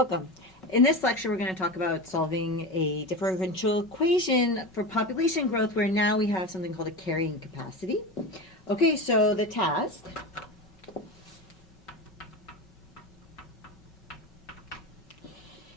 Welcome. In this lecture, we're going to talk about solving a differential equation for population growth where now we have something called a carrying capacity. Okay, so the task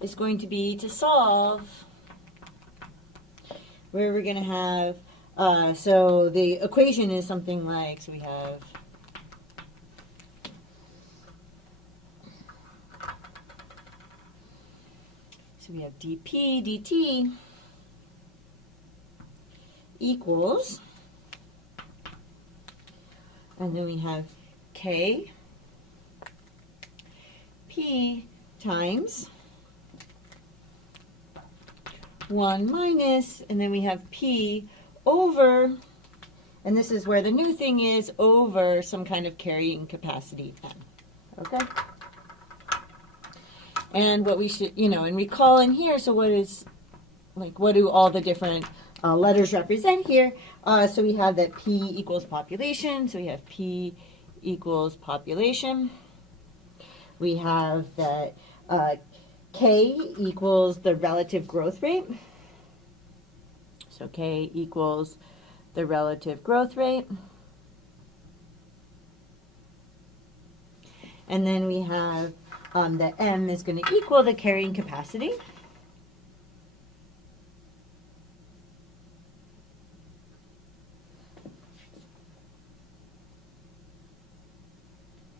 is going to be to solve where we're going to have, so the equation is something like, so we have dp dt equals, and then we have k p times 1 minus, and then we have p over, and this is where the new thing is, over some kind of carrying capacity n. Okay? And what we should, and recall in here, so what do all the different letters represent here? So we have that P equals population, so we have P equals population. We have that K equals the relative growth rate. So K equals the relative growth rate. And then we have that M is going to equal the carrying capacity. Is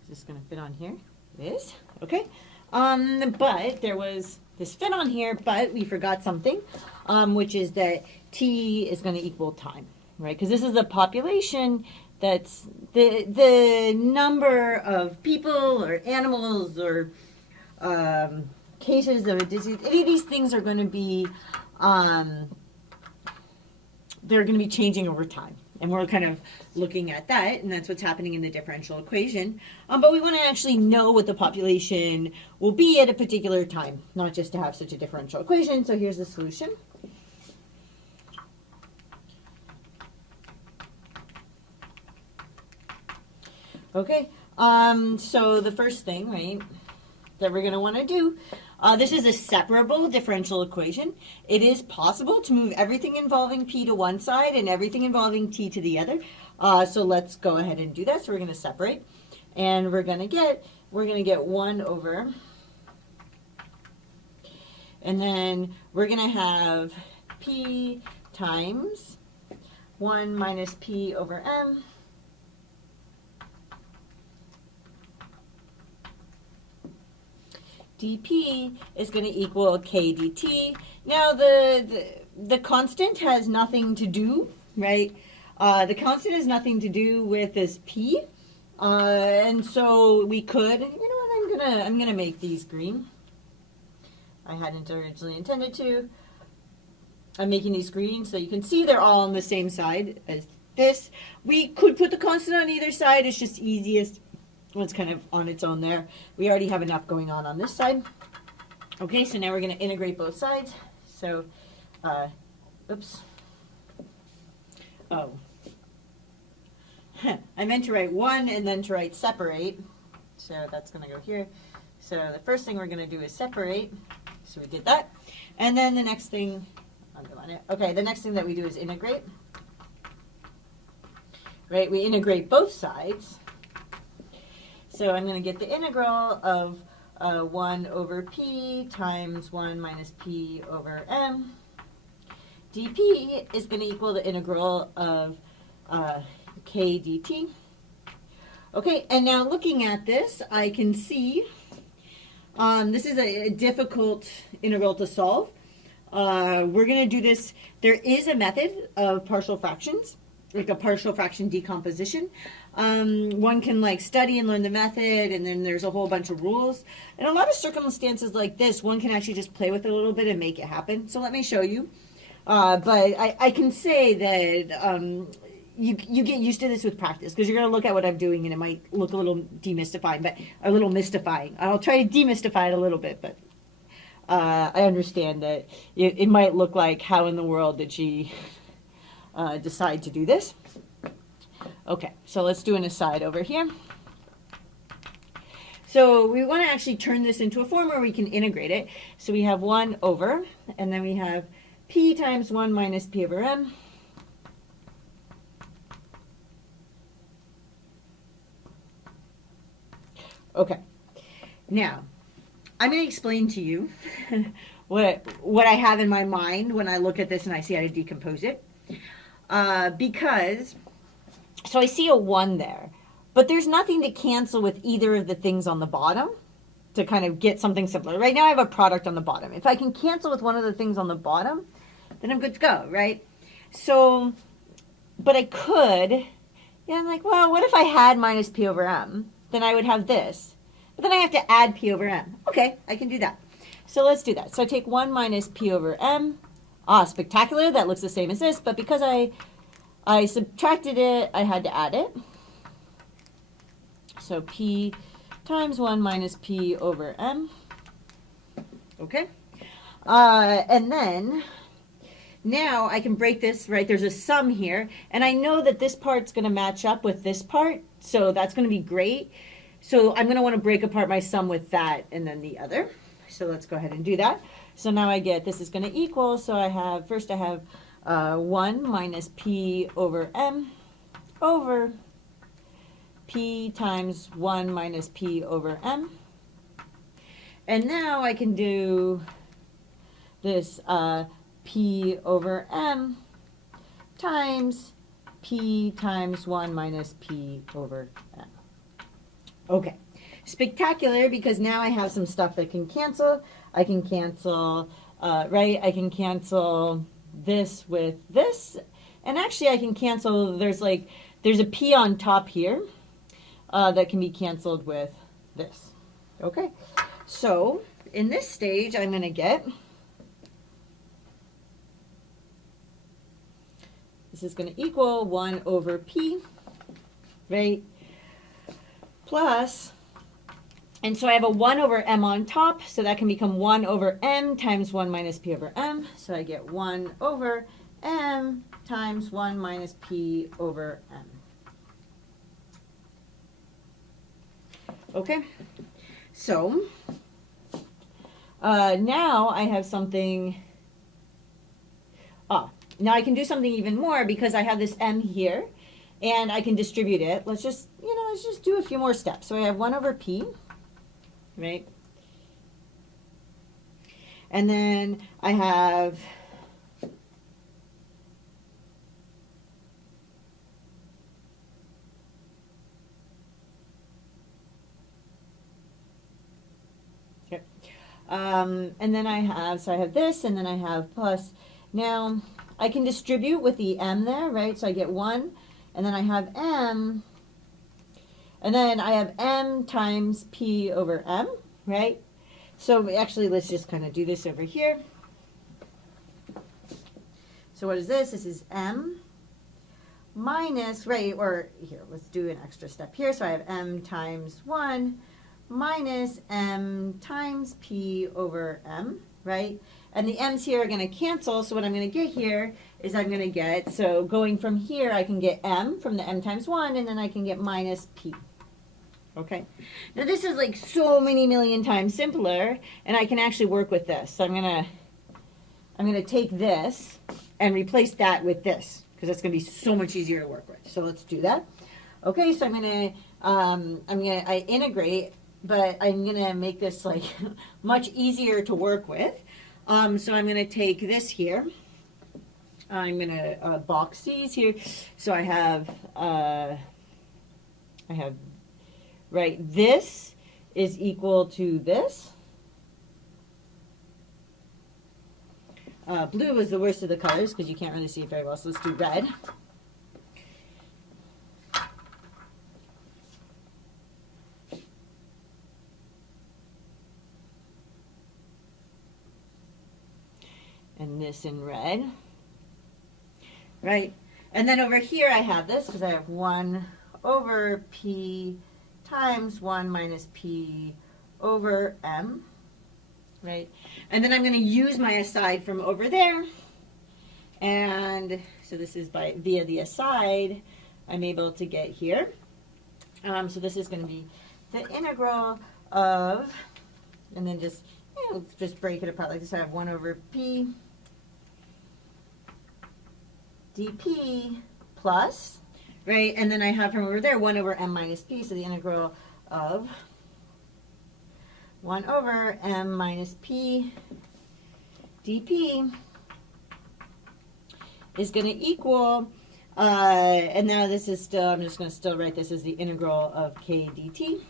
this going to fit on here? It is. Okay. But there was this fit on here, but we forgot something, which is that T is going to equal time, right? Because this is the population. That's the number of people or animals or cases of a disease. Any of these things are going to be they're going to be changing over time, and we're kind of looking at that, and that's what's happening in the differential equation. But we want to actually know what the population will be at a particular time, not just to have such a differential equation. So here's the solution. Okay, so the first thing, right, that we're going to want to do, this is a separable differential equation. It is possible to move everything involving P to one side and everything involving T to the other. So let's go ahead and do that. So we're going to separate, and we're going to get 1 over, and then we're going to have P times 1 minus P over M. dP is going to equal k dt. Now the constant has nothing to do, right? The constant has nothing to do with this p, and so we could, I'm gonna make these green. I hadn't originally intended to. I'm making these green so you can see they're all on the same side as this. We could put the constant on either side. It's just easiest. It's kind of on its own there. We already have enough going on this side. Okay, so now we're going to integrate both sides. So, oops. Oh. I meant to write 1 and then to write separate. So that's going to go here. So the first thing we're going to do is separate. So we did that. And then the next thing, the next thing that we do is integrate. Right, we integrate both sides. So I'm going to get the integral of 1 over P times 1 minus P over M. dP is going to equal the integral of k dt. Okay, and now looking at this, I can see this is a difficult integral to solve. We're going to do this. There is a method of partial fractions, like a partial fraction decomposition. One can study and learn the method, and then there's a whole bunch of rules. In a lot of circumstances like this, one can actually just play with it a little bit and make it happen. So let me show you. But I can say that you get used to this with practice, because you're going to look at what I'm doing and it might look a little demystifying, but a little mystifying. I'll try to demystify it a little bit, but I understand that it might look like, how in the world did she decide to do this? Okay, so let's do an aside over here. So we want to actually turn this into a form where we can integrate it. So we have 1 over, and then we have p times 1 minus p over m. Okay. Now, I'm going to explain to you what I have in my mind when I look at this and I see how to decompose it. Because, so I see a 1 there, but there's nothing to cancel with either of the things on the bottom to kind of get something simpler. Right now I have a product on the bottom. If I can cancel with one of the things on the bottom, then I'm good to go, right? So, but I could, yeah, I'm like, well, what if I had minus p over m? Then I would have this. But then I have to add p over m. Okay, I can do that. So let's do that. So I take 1 minus p over m. Ah, spectacular. That looks the same as this. But because I subtracted it, I had to add it. So p times 1 minus p over m. Okay. And then now I can break this, right? There's a sum here. And I know that this part's going to match up with this part. So that's going to be great. So I'm going to want to break apart my sum with that and then the other. So let's go ahead and do that. So now I get this is going to equal. So I have, first I have 1 minus p over m over p times 1 minus p over m. And now I can do this p over m times p times 1 minus p over m. Okay, spectacular, because now I have some stuff that can cancel. I can cancel, right? I can cancel this with this. And actually I can cancel, there's a p on top here that can be canceled with this. Okay, so in this stage I'm going to get, this is going to equal 1 over p, right? Plus, and so I have a 1 over m on top, so that can become 1 over m times 1 minus p over m. So I get 1 over m times 1 minus p over m. Okay, so now I have something, now I can do something even more because I have this m here. And I can distribute it. Let's just do a few more steps. So I have 1 over p, right? And then I have and then I have, so I have this, and then I have plus. Now I can distribute with the m there, right? So I get 1. And then I have m, and then I have m times p over m, right? So actually, let's just kind of do this over here. So what is this? This is m minus, right, or here, let's do an extra step here. So I have m times 1 minus m times p over m, right? And the m's here are going to cancel, so what I'm going to get here is I'm going to get, so going from here, I can get m from the m times 1, and then I can get minus p. Okay? Now this is like so many million times simpler, and I can actually work with this. So I'm going to take this and replace that with this, because that's going to be so much easier to work with. So let's do that. Okay, so I integrate, but I'm going to make this like much easier to work with. So I'm going to take this here. I'm going to box these here. So I have, right, this is equal to this. Blue is the worst of the colors because you can't really see it very well, so let's do red. And this in red, right? And then over here I have this because I have 1 over p times 1 minus p over m, right? And then I'm going to use my aside from over there. And so this is via the aside, I'm able to get here. So this is going to be the integral of, and then just, just break it apart like this. I have 1 over p dp plus, right? And then I have from over there 1 over m minus p, so the integral of 1 over m minus p dp is going to equal, and now this is still, I'm just going to still write this as the integral of k dt.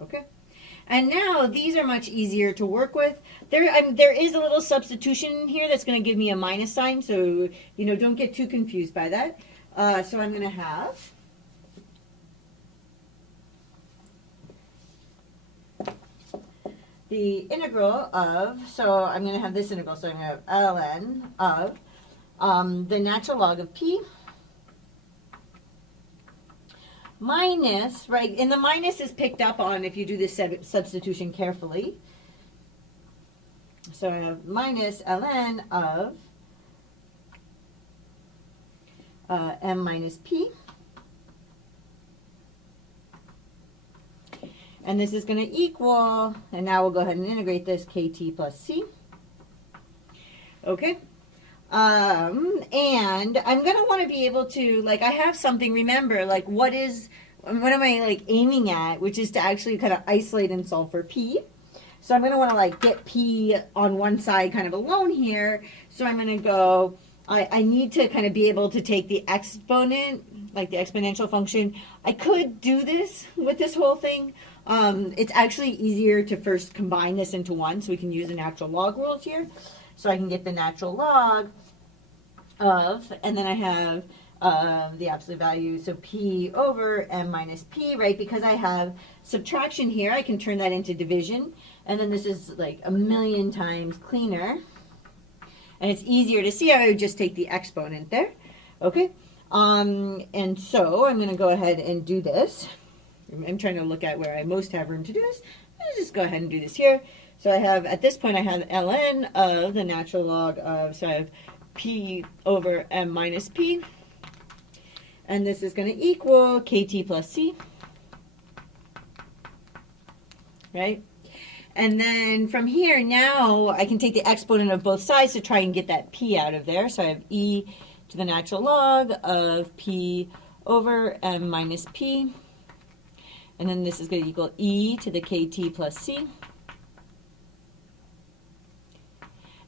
Okay. And now these are much easier to work with. There is a little substitution here that's going to give me a minus sign, so don't get too confused by that. So I'm going to have the integral of, so I'm going to have this integral, so I'm going to have ln of the natural log of p minus, right, and the minus is picked up on if you do this substitution carefully. So I have minus ln of m minus p. And this is going to equal, and now we'll go ahead and integrate this, kt plus c. Okay. And I'm going to want to be able to, like, I have something, remember, like, what am I, like, aiming at, which is to actually kind of isolate and solve for p. So I'm going to want to, like, get p on one side kind of alone here. So I'm going to go, I need to kind of be able to take the exponent, like the exponential function. I could do this with this whole thing. It's actually easier to first combine this into one, so we can use the natural log rules here. So I can get the natural log of, and then I have the absolute value, so p over m minus p, right? Because I have subtraction here, I can turn that into division, and then this is like a million times cleaner, and it's easier to see. I would just take the exponent there, okay? And so I'm going to go ahead and do this. I'm trying to look at where I most have room to do this. Let's just go ahead and do this here. So I have, at this point, I have ln of the natural log of, so I have p over m minus p. And this is going to equal kt plus c. Right? And then from here, now I can take the exponent of both sides to try and get that p out of there. So I have e to the natural log of p over m minus p. And then this is going to equal e to the kt plus c.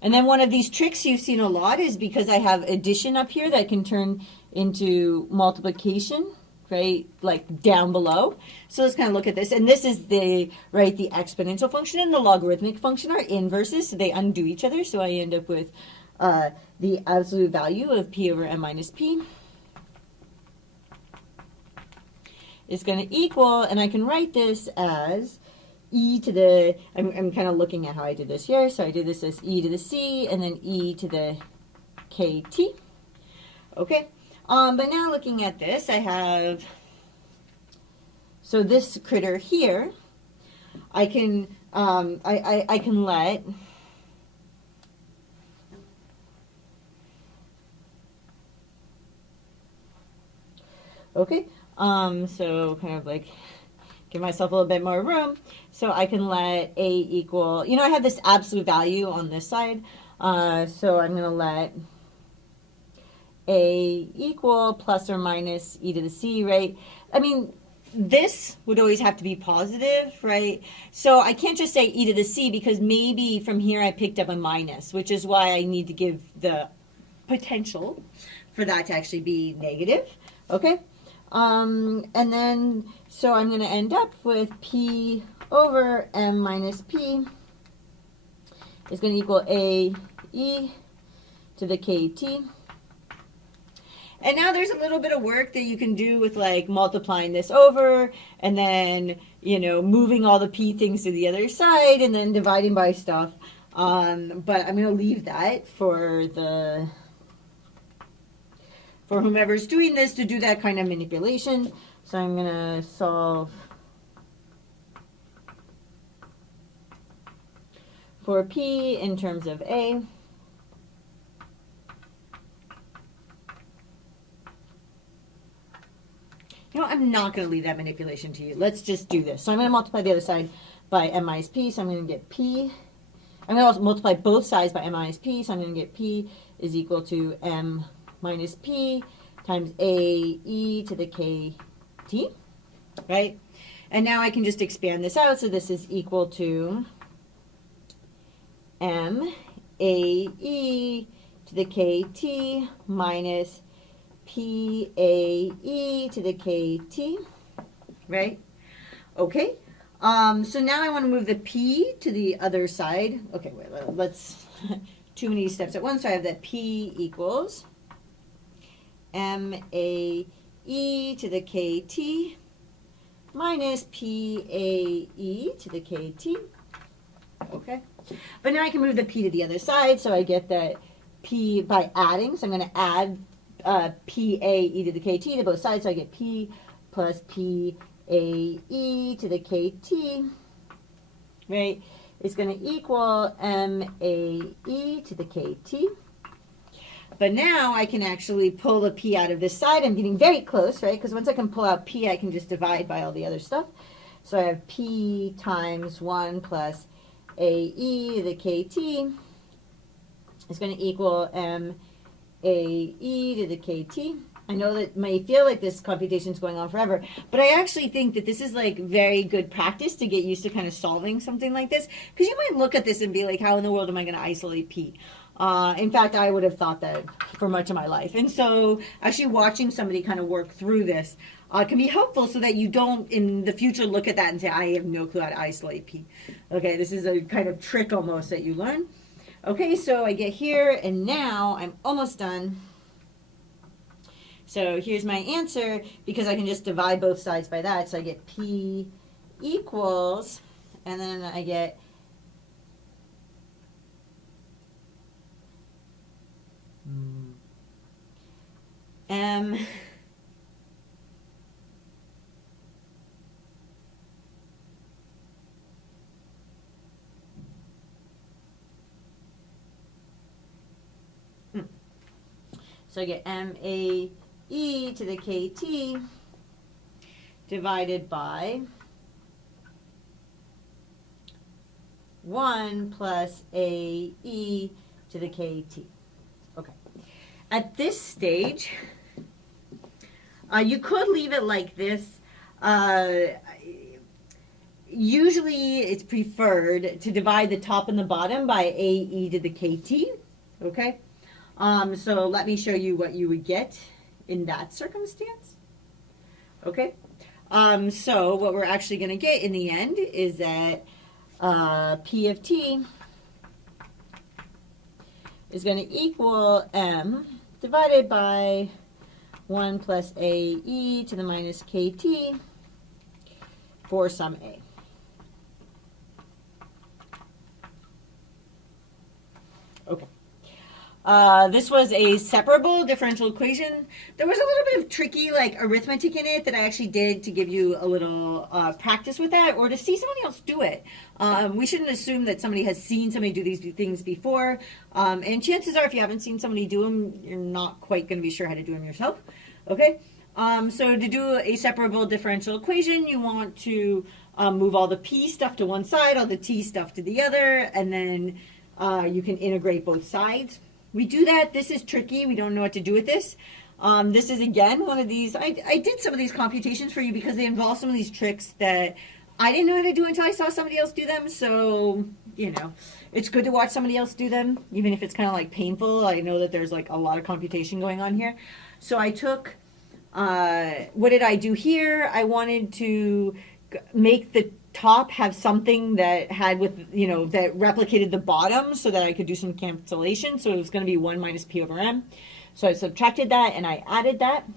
And then one of these tricks you've seen a lot is because I have addition up here that can turn into multiplication, right, like down below. So let's kind of look at this. And this is the exponential function and the logarithmic function are inverses, so they undo each other. So I end up with the absolute value of p over m minus p is going to equal, and I can write this as e to the, I'm kind of looking at how I did this here, so I did this as e to the c, and then e to the kt. Okay, but now looking at this, I have, so this critter here, I can, I can let, okay, so kind of like give myself a little bit more room. So I can let a equal, I have this absolute value on this side. So I'm going to let a equal plus or minus e to the c, right? I mean, this would always have to be positive, right? So I can't just say e to the c because maybe from here I picked up a minus, which is why I need to give the potential for that to actually be negative, okay? And then, so I'm going to end up with p over m minus p is going to equal a e to the kt. And now there's a little bit of work that you can do with like multiplying this over and then, moving all the p things to the other side and then dividing by stuff. But I'm going to leave that for whomever's doing this to do that kind of manipulation. So I'm going to solve for p in terms of a. You know, I'm not going to leave that manipulation to you. Let's just do this. So I'm going to multiply the other side by m minus p. So I'm going to get p. I'm going to also multiply both sides by m minus p. So I'm going to get p is equal to m minus p times a e to the k t, right? And now I can just expand this out. So this is equal to m a e to the k t minus p a e to the k t, right? Okay. So now I want to move the p to the other side. Okay, wait, let's, too many steps at once. So I have that p equals m a e to the k t minus p a e to the k t. Okay. But now I can move the p to the other side. So I get that p by adding. So I'm going to add p a e to the k t to both sides. So I get p plus p a e to the k t, right? It's going to equal m a e to the k t. But now I can actually pull the p out of this side. I'm getting very close, right? Because once I can pull out p, I can just divide by all the other stuff. So I have p times 1 plus a e to the k t is going to equal m a e to the k t. I know that may feel like this computation is going on forever, but I actually think that this is like very good practice to get used to kind of solving something like this, because you might look at this and be like, how in the world am I going to isolate p? In fact, I would have thought that for much of my life. And so actually watching somebody kind of work through this can be helpful so that you don't in the future look at that and say, I have no clue how to isolate p. Okay, this is a kind of trick almost that you learn. Okay, so I get here, and now I'm almost done. So here's my answer, because I can just divide both sides by that. So I get p equals, and then I get m so I get m a e to the k t divided by 1 plus a e to the k t. Okay. At this stage, you could leave it like this. Usually it's preferred to divide the top and the bottom by a e to the k t. Okay. So let me show you what you would get in that circumstance. Okay. So what we're actually going to get in the end is that p of t is going to equal m divided by 1 plus a e to the minus kt for some a. Okay. This was a separable differential equation. There was a little bit of tricky like arithmetic in it that I actually did to give you a little practice with that, or to see somebody else do it. We shouldn't assume that somebody has seen somebody do these things before. And chances are if you haven't seen somebody do them, you're not quite going to be sure how to do them yourself. Okay? So to do a separable differential equation, you want to move all the p stuff to one side, all the t stuff to the other, and then you can integrate both sides. We do that. This is tricky. We don't know what to do with this. This is, again, one of these. I did some of these computations for you because they involve some of these tricks that I didn't know how to do until I saw somebody else do them. So, you know, it's good to watch somebody else do them, even if it's kind of like painful. I know that there's like a lot of computation going on here. So I took, what did I do here? I wanted to make the top have something that had with, you know, that replicated the bottom so that I could do some cancellation. So it was going to be 1 minus p over m. So I subtracted that and I added that.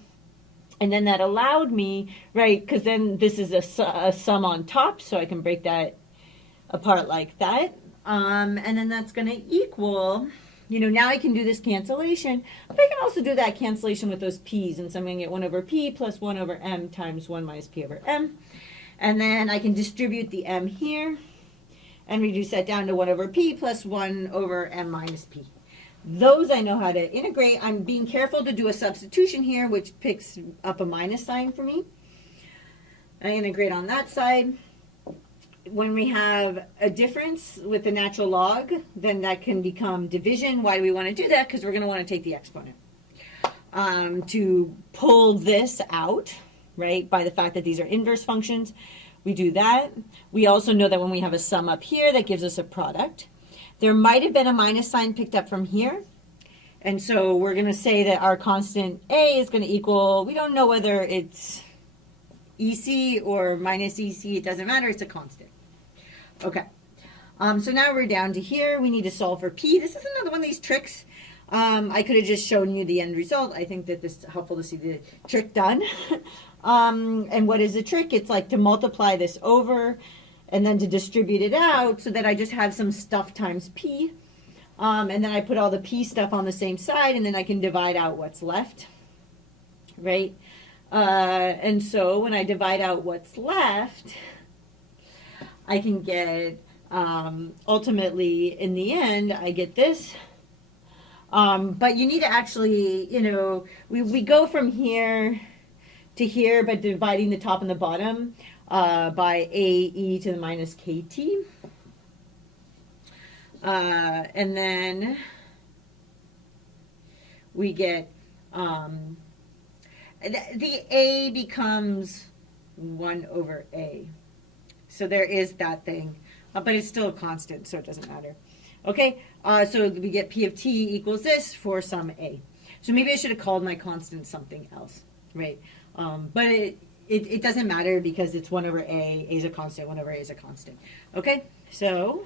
And then that allowed me, right, because then this is a sum on top, so I can break that apart like that. And then that's going to equal, you know, now I can do this cancellation, but I can also do that cancellation with those p's. And so I'm going to get 1 over p plus 1 over m times 1 minus p over m. And then I can distribute the m here and reduce that down to 1 over p plus 1 over m minus p. Those I know how to integrate. I'm being careful to do a substitution here, which picks up a minus sign for me. I'm going to grade on that side. When we have a difference with the natural log, then that can become division. Why do we want to do that? Because we're going to want to take the exponent. To pull this out, right, by the fact that these are inverse functions, we do that. We also know that when we have a sum up here, that gives us a product. There might have been a minus sign picked up from here. And so we're going to say that our constant A is going to equal, we don't know whether it's EC or minus EC. It doesn't matter. It's a constant. Okay. So now we're down to here. We need to solve for P. This is another one of these tricks. I could have just shown you the end result. I think that this is helpful to see the trick done. And what is the trick? It's like to multiply this over and then to distribute it out so that I just have some stuff times P. And then I put all the P stuff on the same side, and then I can divide out what's left, right? And so when I divide out what's left, I can get, ultimately, in the end, I get this. But you need to actually, you know, we go from here to here, but dividing the top and the bottom by AE to the minus KT. And then we get, the A becomes 1 over A. So there is that thing, but it's still a constant, so it doesn't matter. Okay, so we get P of T equals this for some A. So maybe I should have called my constant something else, right? But it doesn't matter because it's 1 over A is a constant, 1 over A is a constant. Okay, so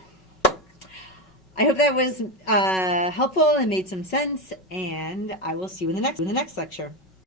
I hope that was helpful and made some sense, and I will see you in the next lecture.